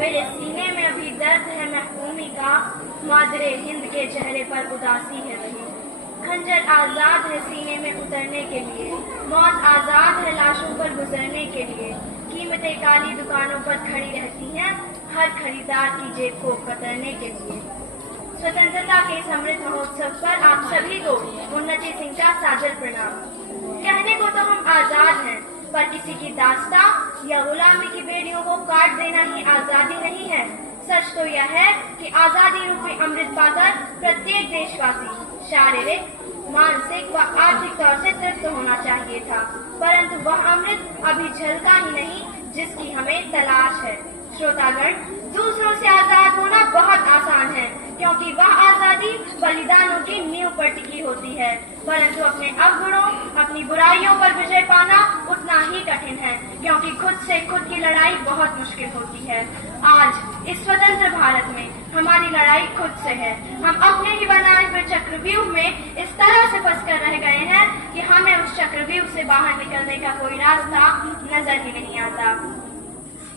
मेरे सीने में अभी दर्द है महकूमी का, मादरे हिंद के चेहरे पर उदासी है वही। खंजर आजाद है सीने में उतरने के लिए, मौत आजाद है लाशों पर गुजरने के लिए। कीमतें काली दुकानों पर खड़ी रहती हैं, हर खरीदार की जेब को कतरने के लिए। स्वतंत्रता के इस अमृत महोत्सव पर आप सभी को उन्नति सिंह का सादर प्रणाम। कहने को तो हम आजाद हैं, पर किसी की दास्तां या गुलामी की बेड़ियों को काट देना ही आजादी नहीं है। सच तो यह है कि आजादी रूपी अमृत पाकर प्रत्येक देशवासी शारीरिक, मानसिक व आर्थिक तौर से तृप्त होना चाहिए था, परंतु वह अमृत अभी झलका ही नहीं जिसकी हमें तलाश है। श्रोतागण, दूसरों से आजाद होना बहुत आसान है, क्योंकि वह आजादी बलिदानों की नींव पर टिकी होती है, परंतु अपने अवगुणों, अपनी बुराइयों पर विजय पाना उतना ही कठिन है, क्योंकि खुद से खुद की लड़ाई बहुत मुश्किल होती है। आज इस स्वतंत्र भारत में हमारी लड़ाई खुद से है। हम अपने ही बनाए हुए चक्रव्यूह में इस तरह से फंस कर रह गए हैं कि हमें उस चक्रव्यूह से बाहर निकलने का कोई रास्ता नजर ही नहीं आता।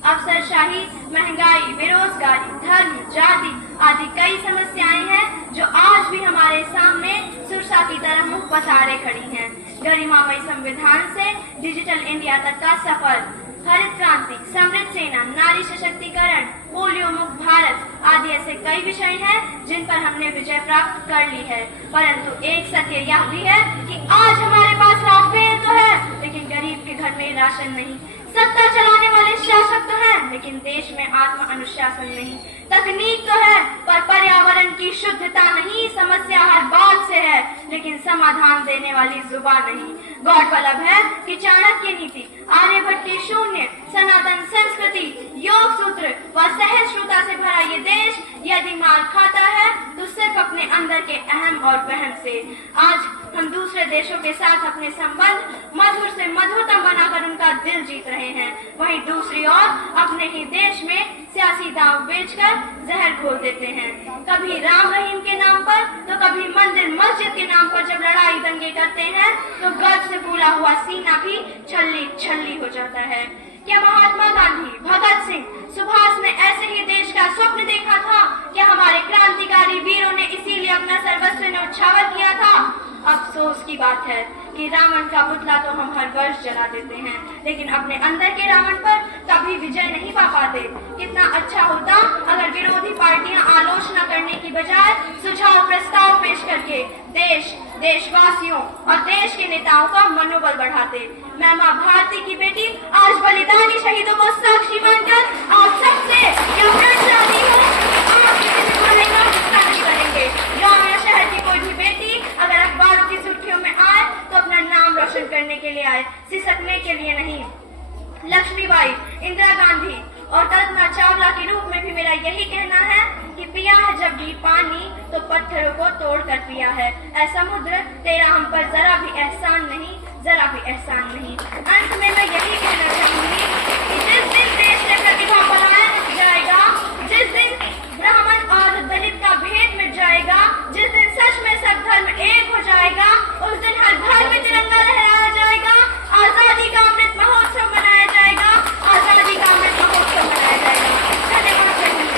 अफसरशाही, महंगाई, बेरोजगारी, धर्म, जाति आदि कई समस्याएं हैं जो आज भी हमारे सामने सुरसा की तरह मुंह पसारे खड़ी हैं। गरिमामय संविधान से डिजिटल इंडिया तक का सफर, हरित क्रांति, समृद्ध सेना, नारी सशक्तिकरण, पोलियो मुक्त भारत आदि ऐसे कई विषय हैं जिन पर हमने विजय प्राप्त कर ली है, परंतु एक सत्य यह भी है कि आज हमारे पास राफेल तो है, लेकिन गरीब के घर में राशन नहीं। सत्ता चलाने वाले शासक तो हैं, लेकिन देश में आत्म अनुशासन नहीं। तकनीक तो है, पर पर्यावरण की शुद्धता नहीं। समस्या हर बात से है, लेकिन समाधान देने वाली जुबान नहीं। गौरतलब है कि चाणक्य नीति, आर्यभट्ट की शून्य, सनातन संस्कृति, योग सूत्र व सहिष्णुता से भरा ये देश यदि मार खाता है तो सिर्फ अपने अंदर के अहम और वहम से। आज हम दूसरे देशों के साथ अपने संबंध मधुर से मधुरतम बनाकर उनका दिल जीत रहे हैं, वहीं दूसरी ओर अपने ही देश में सियासी दांव बेचकर जहर घोल देते हैं। कभी राम रहीम के नाम पर तो कभी मंदिर मस्जिद के नाम पर जब लड़ाई दंगे करते हैं तो गर्व से फूला हुआ सीना भी छल्ली छल्ली हो जाता है। क्या महात्मा गांधी, भगत सिंह, सुभाष ने ऐसे ही देश का स्वप्न देखा था? क्या हमारे क्रांतिकारी वीरों ने इसीलिए अपना सर्वस्व न्यौछावर किया था? अफसोस की बात है कि रावण का पुतला तो हम हर वर्ष जला देते हैं, लेकिन अपने अंदर के रावण पर कभी विजय नहीं पा पाते। कितना अच्छा होता अगर विरोधी पार्टियां आलोचना करने की बजाय सुझाव प्रस्ताव पेश करके देश, देशवासियों और देश के नेताओं का मनोबल बढ़ाते। मैं मां भारती की बेटी आज बलिदानी शहीदों को साक्षी मानकर आप सबसे यह कहना चाहती हूँ कि आप किसी भी बुराई का गुस्सा नहीं करेंगे। गाँव या शहर की कोई भी बेटी अगर अखबारों की सुर्खियों में आए तो अपना नाम रोशन करने के लिए आए, सिसकने के लिए नहीं। लक्ष्मीबाई, इंदिरा गांधी और कल्पना चावला के रूप में भी मेरा यही कहना है कि पिया है जब भी पानी तो पत्थरों को तोड़कर पिया है। ऐ समुद्र, तेरा हम पर जरा भी एहसान नहीं, जरा भी एहसान नहीं। अंत में मैं यही कहना चाहूंगी कि जिस दिन देश ने प्रतिभा